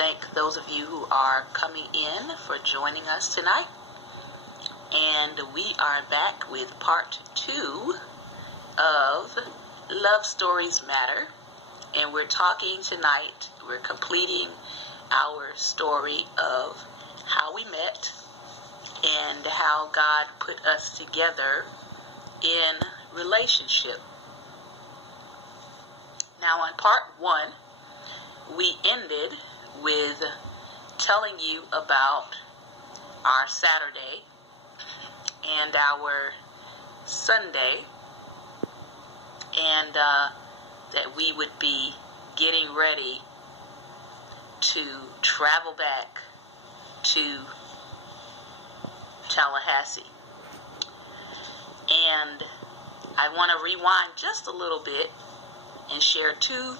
thank those of you who are coming in for joining us tonight. And we are back with part 2 of Love Stories Matter. And we're talking tonight, we're completing our story of how we met and how God put us together in relationship. Now, on part 1, we ended with telling you about our Saturday and our Sunday, and that we would be getting ready to travel back to Tallahassee. And I want to rewind just a little bit and share 2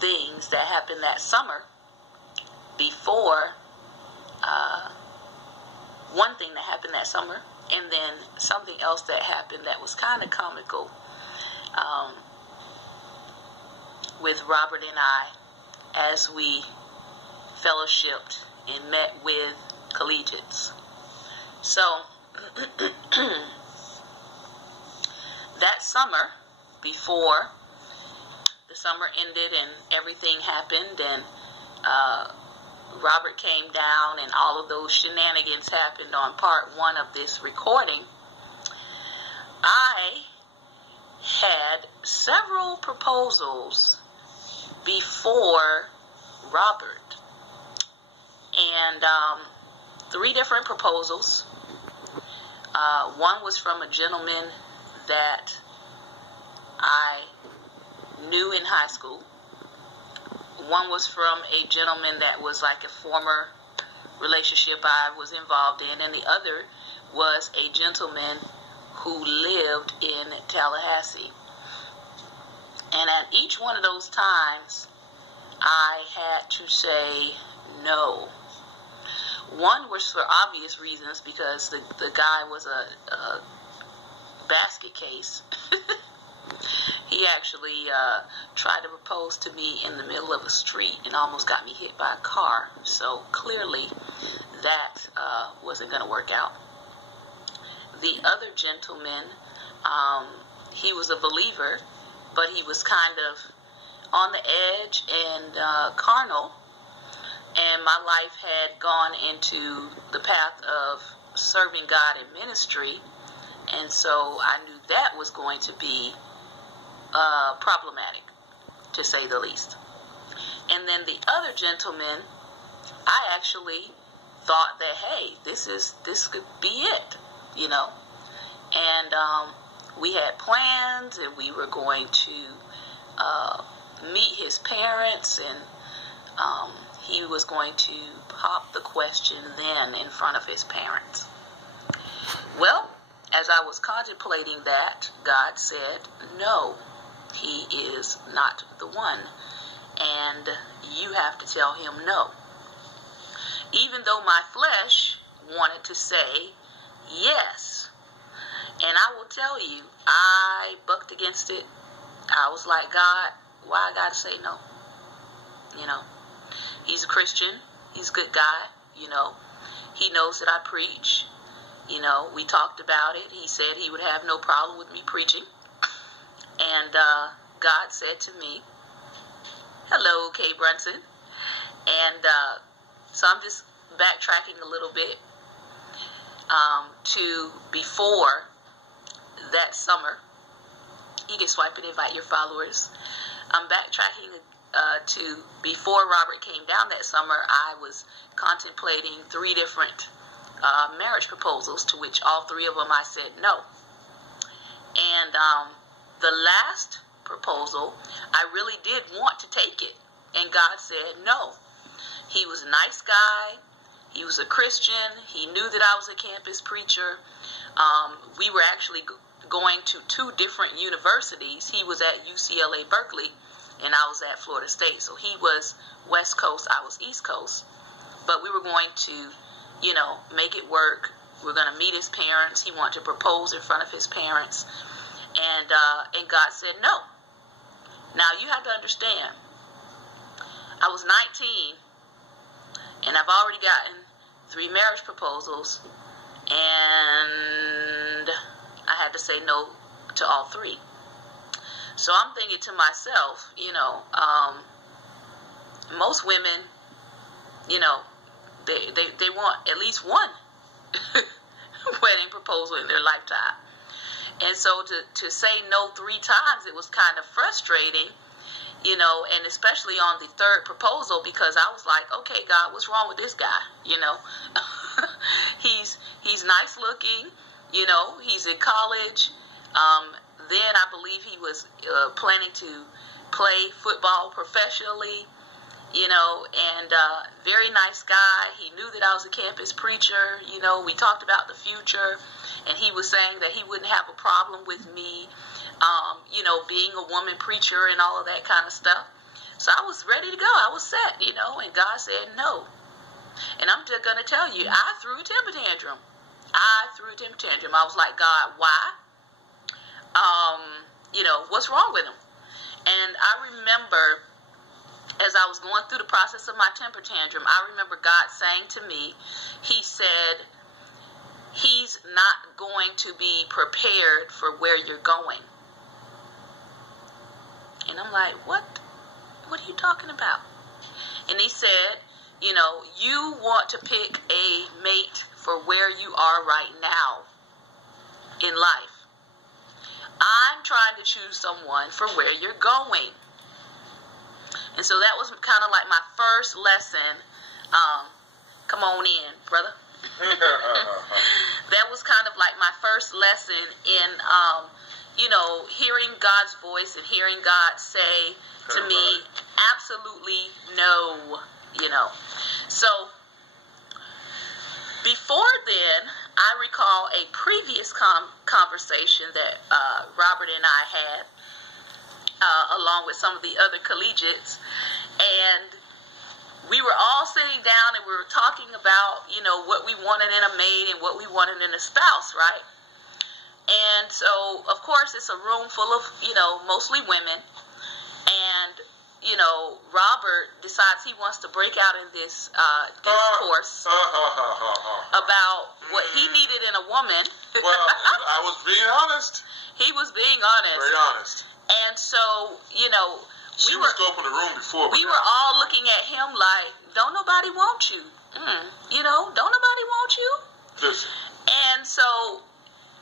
things that happened that summer before, one thing that happened that summer, and then something else that happened that was kind of comical with Robert and I as we fellowshipped and met with collegiates. So, that summer, before the summer ended and everything happened, and Robert came down and all of those shenanigans happened on part 1 of this recording, I had several proposals before Robert, and 3 different proposals. One was from a gentleman that I knew in high school. One was from a gentleman that was like a former relationship I was involved in, and the other was a gentleman who lived in Tallahassee. And at each one of those times, I had to say no. One was for obvious reasons, because the guy was a basket case. He actually tried to propose to me in the middle of a street and almost got me hit by a car. So clearly that wasn't going to work out. The other gentleman, he was a believer, but he was kind of on the edge and carnal. And my life had gone into the path of serving God in ministry. And so I knew that was going to be problematic, to say the least. And then the other gentleman, I actually thought that, hey, this could be it, you know. And we had plans, and we were going to meet his parents, and he was going to pop the question then in front of his parents. Well, as I was contemplating that, God said, no, he is not the one, and you have to tell him no. Even though my flesh wanted to say yes. And I will tell you, I bucked against it. I was like, God, why I gotta say no? You know, he's a Christian. He's a good guy. You know, he knows that I preach. You know, we talked about it. He said he would have no problem with me preaching. And God said to me, hello, Kay Brunson. And so I'm just backtracking a little bit to before that summer. You can swipe and invite your followers. I'm backtracking to before Robert came down that summer. I was contemplating 3 different marriage proposals, to which all 3 of them I said no. And the last proposal, I really did want to take it, and God said no. He was a nice guy. He was a Christian. He knew that I was a campus preacher. We were actually going to 2 different universities. He was at UCLA Berkeley, and I was at Florida State. So he was West Coast, I was East Coast. But we were going to, you know, make it work. We're going to meet his parents. He wanted to propose in front of his parents. And God said no. Now, you have to understand, I was 19 And I've already gotten 3 marriage proposals, and I had to say no to all 3. So I'm thinking to myself, most women, they want at least one wedding proposal in their lifetime. And so to say no 3 times, it was kind of frustrating, and especially on the 3rd proposal, because I was like, okay, God, what's wrong with this guy? He's nice looking, he's in college. Then I believe he was planning to play football professionally, and very nice guy. He knew that I was a campus preacher. We talked about the future, and he was saying that he wouldn't have a problem with me, being a woman preacher and all of that kind of stuff. So I was ready to go. I was set, and God said no. And I'm just going to tell you, I threw a temper tantrum. I was like, God, why? What's wrong with him? And I remember, as I was going through the process of my temper tantrum, I remember God saying to me, he said, he's not going to be prepared for where you're going. And I'm like, what? What are you talking about? And he said, you want to pick a mate for where you are right now in life. I'm trying to choose someone for where you're going. And so that was kind of like my first lesson. Come on in, brother. That was kind of like my first lesson in, hearing God's voice and hearing God say to me, absolutely no, So before then, I recall a previous conversation that Robert and I had, along with some of the other collegiates, and we were all sitting down and we were talking about, what we wanted in a mate and what we wanted in a spouse, right? And so, of course, it's a room full of, mostly women, and Robert decides he wants to break out in this discourse about what he needed in a woman. Well, I was being honest. He was being honest. Very honest. And so, she was scoping the room before. We were all looking at him like, don't nobody want you. Don't nobody want you. Listen. And so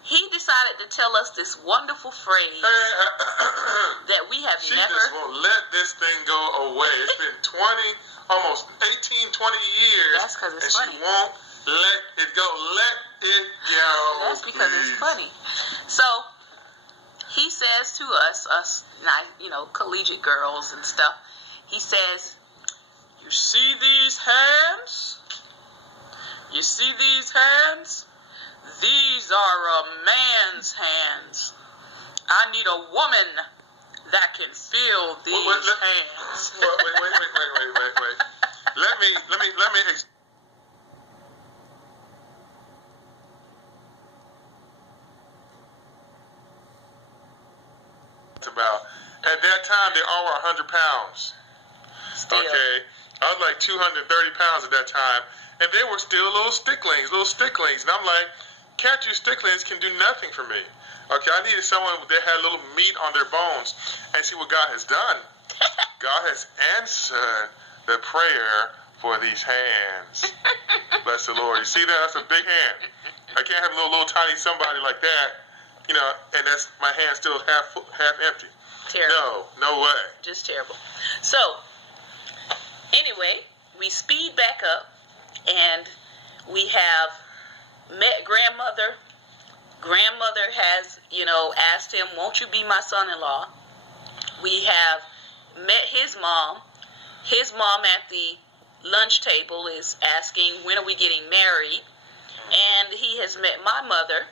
he decided to tell us this wonderful phrase that we have she never... She just won't let this thing go away. It's been almost 18, 20 years. That's because it's funny. She won't let it go. Let it go. That's because it's funny. So he says to us, collegiate girls and stuff, he says, you see these hands? You see these hands? These are a man's hands. I need a woman that can feel these hands. Wait. Let me about. At that time, they all were 100 pounds. Still. Okay? I was like 230 pounds at that time. And they were still little sticklings. And I'm like, catchy sticklings can do nothing for me. Okay, I needed someone that had a little meat on their bones. And see what God has done. God has answered the prayer for these hands. Bless the Lord. You see that? That's a big hand. I can't have a little tiny somebody like that, and that's my hand still half empty. Terrible. No way. Just terrible. So, anyway, we speed back up, and we have met grandmother. Grandmother has, asked him, won't you be my son-in-law? We have met his mom. His mom at the lunch table is asking, when are we getting married? And he has met my mother.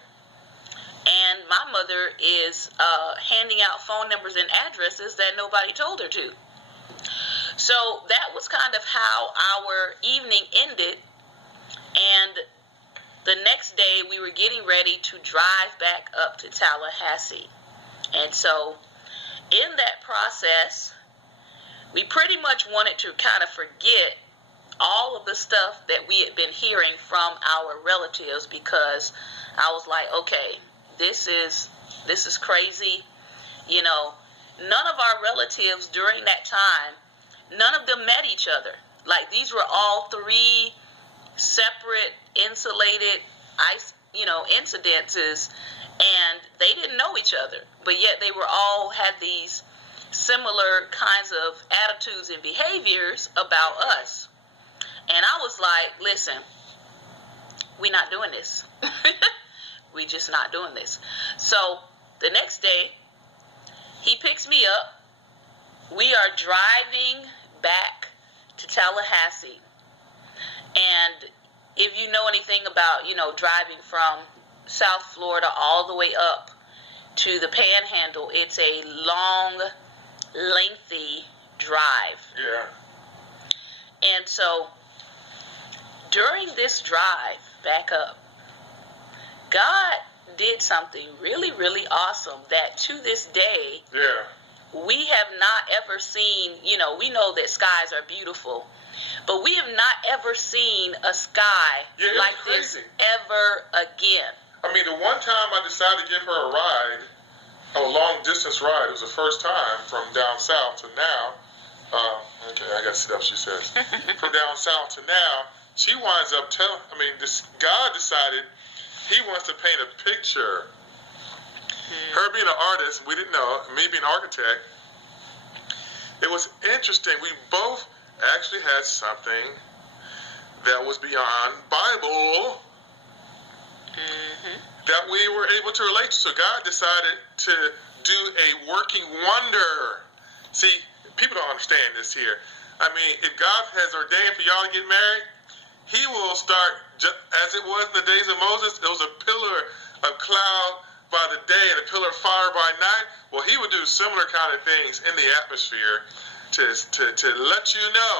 And my mother is handing out phone numbers and addresses that nobody told her to. So that was kind of how our evening ended. And the next day we were getting ready to drive back up to Tallahassee. And so in that process, we pretty much wanted to kind of forget all of the stuff that we had been hearing from our relatives, because I was like, okay, this is crazy. You know, none of our relatives during that time, none of them met each other. Like, these were all three separate, insulated, incidences, and they didn't know each other. But yet they were all had these similar kinds of attitudes and behaviors about us. And I was like, listen, we're not doing this. We just not doing this. So the next day, he picks me up. We are driving back to Tallahassee. And if you know anything about, driving from South Florida all the way up to the Panhandle, it's a long, lengthy drive. Yeah. And so during this drive back up, God did something really, really awesome that to this day, we have not ever seen. We know that skies are beautiful, but we have not ever seen a sky like this ever again. I mean, the one time I decided to give her a ride, a long distance ride, it was the first time from down south to now. Okay, I got to sit up, she says. From down south to now, she winds up God decided he wants to paint a picture. Her being an artist, we didn't know, me being an architect, it was interesting. We both actually had something that was beyond Bible that we were able to relate to. So God decided to do a working wonder. See, people don't understand this here. I mean, if God has ordained for y'all to get married, he will start, as it was in the days of Moses, there was a pillar of cloud by the day and a pillar of fire by night. Well, he would do similar kind of things in the atmosphere to let you know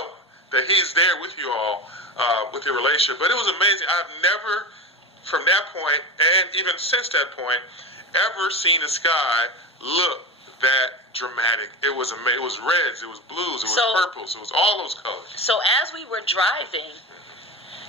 that he's there with you all, with your relationship. But it was amazing. I've never, from that point, and even since that point, ever seen the sky look that dramatic. It was amazing. It was reds, it was blues, it was purples, it was all those colors. So as we were driving,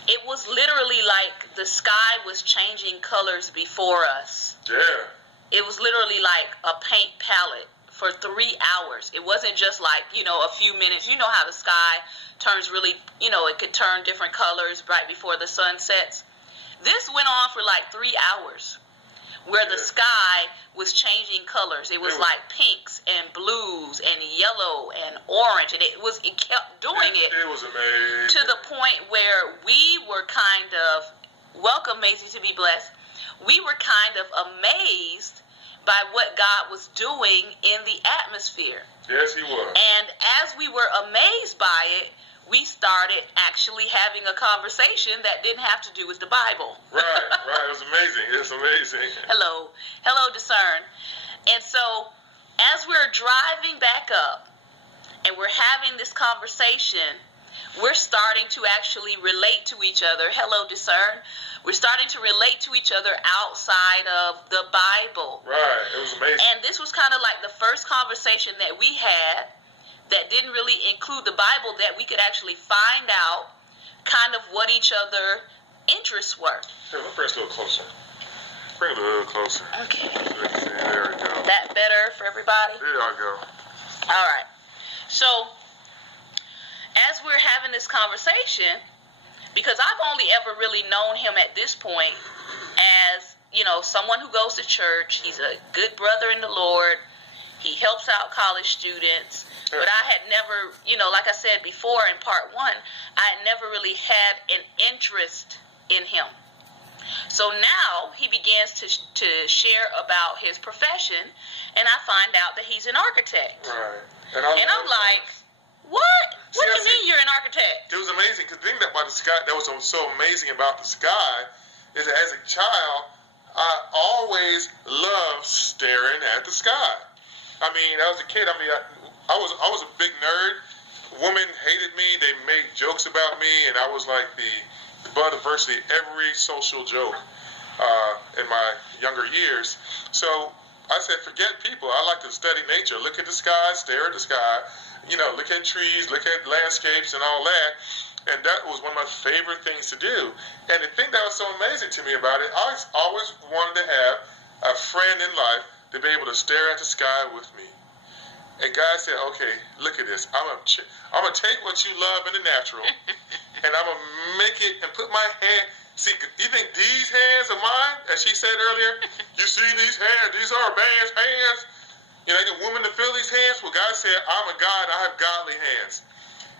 it was literally like the sky was changing colors before us. Yeah. It was literally like a paint palette for 3 hours. It wasn't just like, a few minutes. You know how the sky turns really, it could turn different colors right before the sun sets. This went on for like 3 hours, where the sky was changing colors. It was like pinks and blues and yellow and orange, and it kept doing it. It was amazing. To the point where we were kind of, welcome Maisie to be blessed, we were kind of amazed by what God was doing in the atmosphere. Yes, he was. And as we were amazed by it, we started actually having a conversation that didn't have to do with the Bible. Right. It was amazing. It's amazing. Hello, discern. And so, as we're driving back up and we're having this conversation, we're starting to actually relate to each other. Hello, discern. We're starting to relate to each other outside of the Bible. Right. It was amazing. And this was kind of like the first conversation that we had that didn't really include the Bible, that we could actually find out kind of what each other interests were. Here, let's bring it a little closer. Bring it a little closer. Okay. There we go. That better for everybody? There I go. All right. So, as we're having this conversation, because I've only ever really known him at this point as, someone who goes to church. He's a good brother in the Lord. He helps out college students. But I had never, like I said before in part 1, I had never really had an interest in him. So now he begins to share about his profession, and I find out that he's an architect. Right. And I'm like, what? What do you mean you're an architect? It was amazing, because the thing about the sky that was so amazing about the sky is that as a child, I always loved staring at the sky. I mean, as a kid, I was a big nerd. Women hated me. They made jokes about me, and I was like the butt of virtually every social joke in my younger years. So I said, forget people. I like to study nature. Look at the sky, stare at the sky. Look at trees, look at landscapes and all that. And that was one of my favorite things to do. And the thing that was so amazing to me about it, I always wanted to have a friend in life to be able to stare at the sky with me. And God said, okay, look at this. I'm gonna take what you love in the natural, and I'm gonna make it and put my hand. See, you think these hands are mine? As she said earlier, you see these hands? These are a man's hands. You know, the woman to feel these hands. Well, God said, I'm a God. I have godly hands.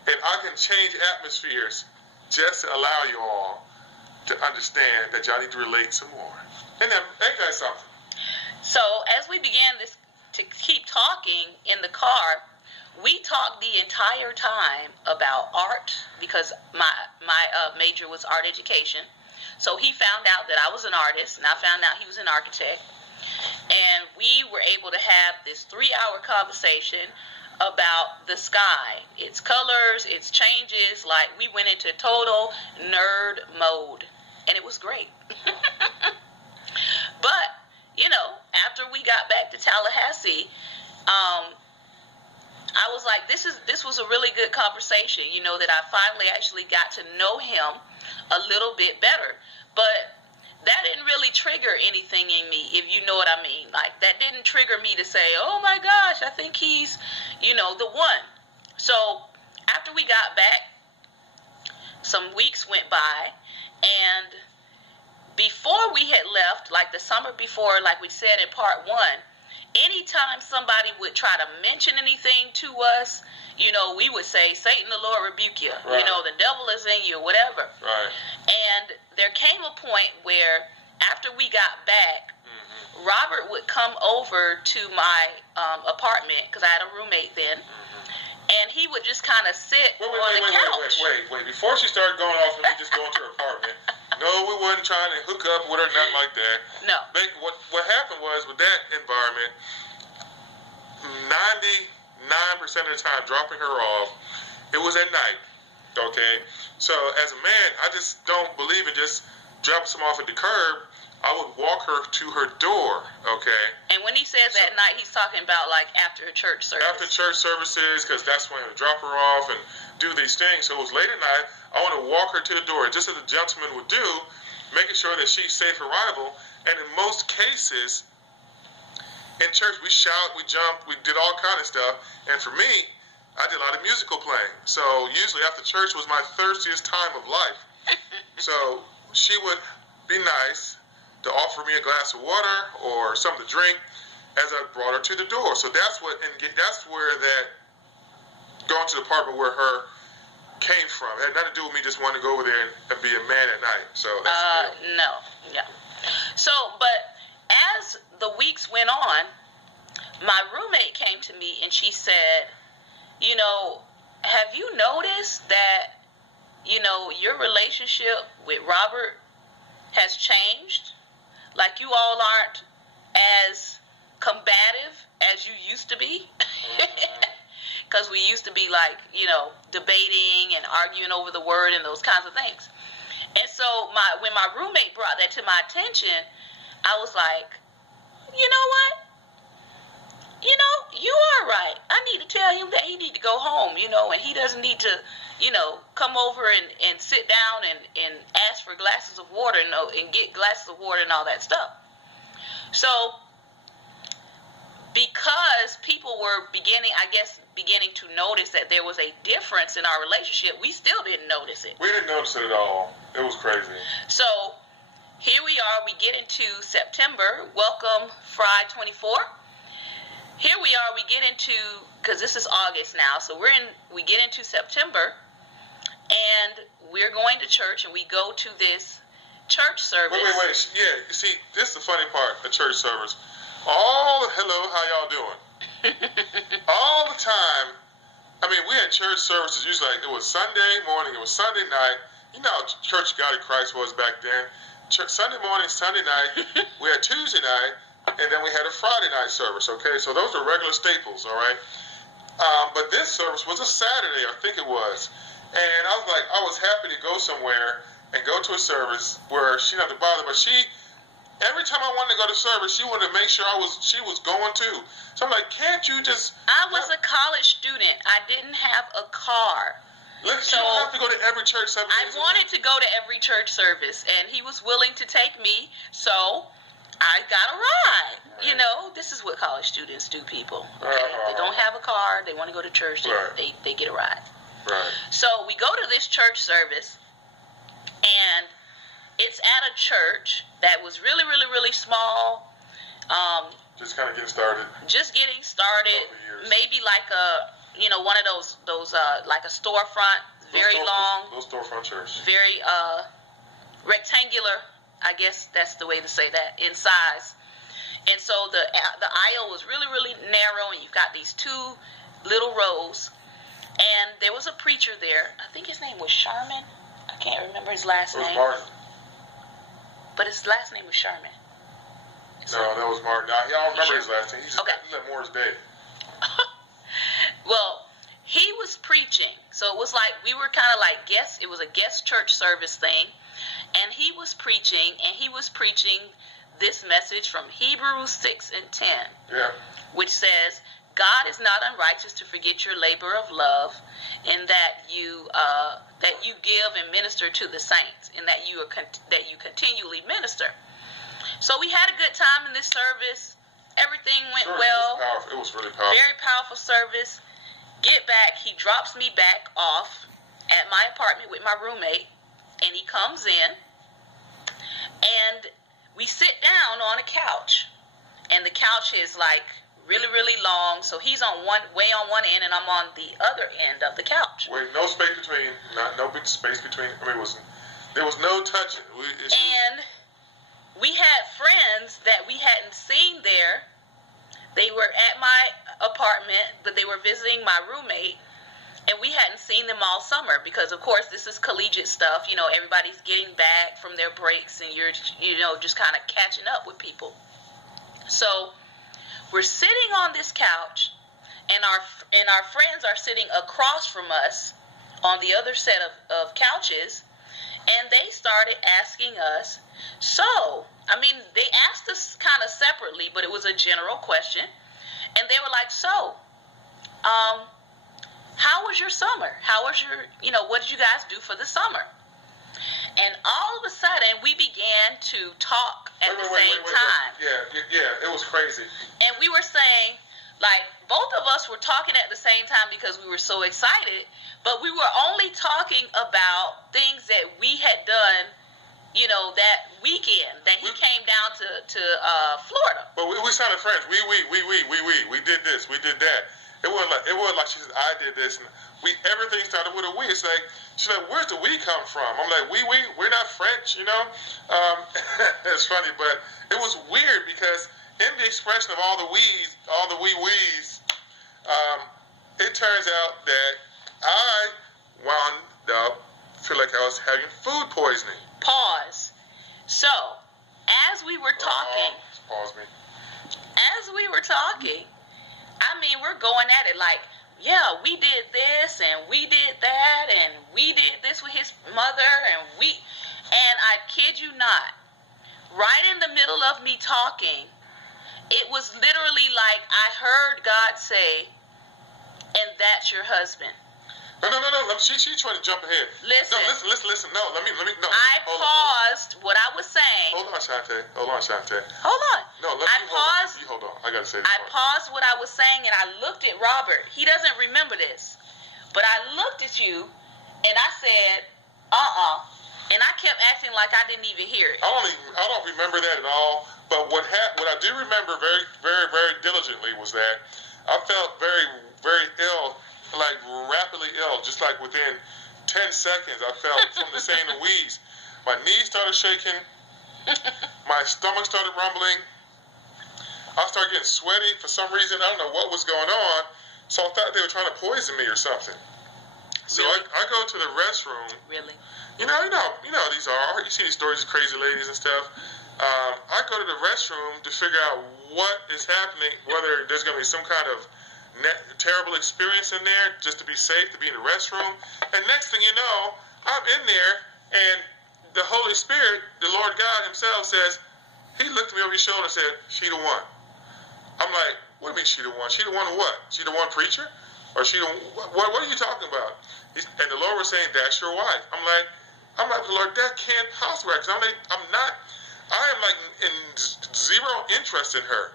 And I can change atmospheres just to allow you all to understand that y'all need to relate some more. And then, ain't that something? So as we began this to keep talking in the car, we talked the entire time about art because my major was art education. So he found out that I was an artist, and I found out he was an architect. And we were able to have this 3-hour conversation about the sky, its colors, its changes. Like, we went into total nerd mode, and it was great. But, you know, after we got back to Tallahassee, I was like, this was a really good conversation, you know, that I finally actually got to know him a little bit better. But that didn't really trigger anything in me, if you know what I mean. Like, that didn't trigger me to say, oh my gosh, I think he's, you know, the one. So after we got back, some weeks went by, and before we had left, like the summer before, like we said in part 1, anytime somebody would try to mention anything to us, you know, we would say, Satan the Lord rebuke you. Right. You know, the devil is in you, whatever. Right. And there came a point where after we got back, Robert would come over to my apartment, because I had a roommate then, and he would just kind of sit on the couch. Wait. Before she started going off and we just go into her apartment, no, we wasn't trying to hook up with her, nothing like that. No. What happened was, with that environment, 99% of the time dropping her off, it was at night, okay? So as a man, I just don't believe in just dropping some off at the curb. I would walk her to her door, okay? And when he says at night, he's talking about like after church service. After church services, because that's when I would drop her off and do these things. So it was late at night. I want to walk her to the door, just as a gentleman would do, making sure that she's safe and reliable. And in most cases, in church, we shout, we jumped, we did all kind of stuff. And for me, I did a lot of musical playing. So usually after church was my thirstiest time of life. So she would be nice to offer me a glass of water or something to drink as I brought her to the door. So that's where that going to the apartment where her came from. It had nothing to do with me just wanting to go over there and be a man at night. So that's no. Yeah. So, but as the weeks went on, my roommate came to me and she said, you know, have you noticed that, you know, your relationship with Robert has changed? Like, you all aren't as combative as you used to be. Because we used to be like, you know, debating and arguing over the word and those kinds of things. And so when my roommate brought that to my attention, I was like, you know what? You know, you are right. I need to tell him that he need to go home, you know, and he doesn't need to, you know, come over and sit down and ask for glasses of water and get glasses of water and all that stuff. So because people were beginning to notice that there was a difference in our relationship, we still didn't notice it. We didn't notice it at all. It was crazy. So here we are. We get into September. Welcome, Fry 24. Here we are. We get into, because this is August now, so we get into September, and we're going to church, and we go to this church service. Wait. Yeah, you see, this is the funny part of church service. Hello, how y'all doing? All the time. I mean, we had church services usually like it was Sunday morning, it was Sunday night. You know how Church God in Christ was back then. Sunday morning, Sunday night, we had Tuesday night, and then we had a Friday night service, okay? So those are regular staples, all right? But this service was a Saturday, I think it was. And I was happy to go somewhere and go to a service where she didn't have to bother, but every time I wanted to go to service, she wanted to make sure she was going too. So I'm like, can't you just... I was a college student. I didn't have a car. Look, So you don't have to go to every church service. I wanted to go to every church service, and he was willing to take me, so I got a ride. You know, this is what college students do, people. Okay? They don't have a car, they want to go to church, they get a ride. Right. So we go to this church service, and it's at a church that was really, really, really small. Just kind of getting started. Just getting started. Maybe like one of those like a storefront, very long. Those storefront churches. Very rectangular, I guess that's the way to say that, in size. And so the aisle was really, really narrow, and you've got these two little rows. And there was a preacher there. I think his name was Sharman. I can't remember his last name. It was Martin. But his last name was Sharman. No, that was Martin. I don't remember his last name. He let Morris Day. Well, he was preaching. So it was like, we were kind of like it was a guest church service thing. And he was preaching, this message from Hebrews 6 and 10. Yeah. Which says, God is not unrighteous to forget your labor of love, and that you give and minister to the saints, and that you continually minister. So we had a good time in this service. Everything went well. It was really powerful. Very powerful service. Get back. He drops me back off at my apartment with my roommate, and he comes in, and we sit down on a couch, and the couch is like really, really long. So he's on one end, and I'm on the other end of the couch. Wait, no space between. No big space between. I mean, there was no touching. We had friends that we hadn't seen there. They were at my apartment, but they were visiting my roommate, and we hadn't seen them all summer because, of course, this is collegiate stuff. You know, everybody's getting back from their breaks, and you're just kind of catching up with people. So we're sitting on this couch, and our friends are sitting across from us on the other set of couches, and they started asking us, they asked us kind of separately, but it was a general question. And they were like, how was your summer? What did you guys do for the summer? And all of a sudden, we began to talk at the same time. Yeah, it was crazy. And we were saying, like, both of us were talking at the same time because we were so excited, but we were only talking about things that we had done, that weekend that he came down to Florida. But we sounded friends. We did this, we did that. It wasn't like she said, I did this, and everything started with a we. It's like, she's like, where's the we come from? I'm like, we're not French, It's funny, but it was weird because in the expression of all the we's, it turns out that I wound up feel like I was having food poisoning. Pause. So, as we were talking, pause me. As we were talking, we're going at it like, yeah, we did this and we did that and we did this with his mother and I kid you not, right in the middle of me talking, it was literally like I heard God say, and that's your husband. No. She's trying to jump ahead. Listen. No, let me. I paused what I was saying. Hold on, Shante. Hold on. No, let me paused. Hold on. I gotta say this I paused what I was saying, and I looked at Robert. He doesn't remember this, but I looked at you, and I said, and I kept acting like I didn't even hear it. I don't remember that at all. But what I do remember very, very, very diligently was that I felt very, very ill. Like rapidly ill, just like within 10 seconds, I felt from the saying the wheeze. My knees started shaking, my stomach started rumbling, I started getting sweaty for some reason. I don't know what was going on, so I thought they were trying to poison me or something. So really? I go to the restroom. Really? You know these are. You see these stories of crazy ladies and stuff. I go to the restroom to figure out what is happening, whether there's going to be some kind of terrible experience in there, just to be safe, to be in the restroom. And next thing you know, I'm in there, and the Holy Spirit, the Lord God himself says, he looked me over his shoulder and said, she the one. I'm like, what do you mean she the one? She the one of what? She the one preacher? Or she don't, what are you talking about? And the Lord was saying, that's your wife. I'm like, Lord, that can't possibly, because I am like in zero interest in her.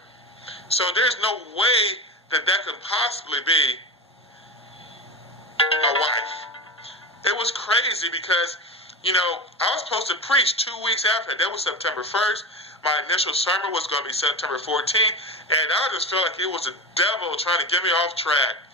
So there's no way that can possibly be my wife. It was crazy because, I was supposed to preach 2 weeks after that. That was September 1st. My initial sermon was going to be September 14th. And I just felt like it was the devil trying to get me off track.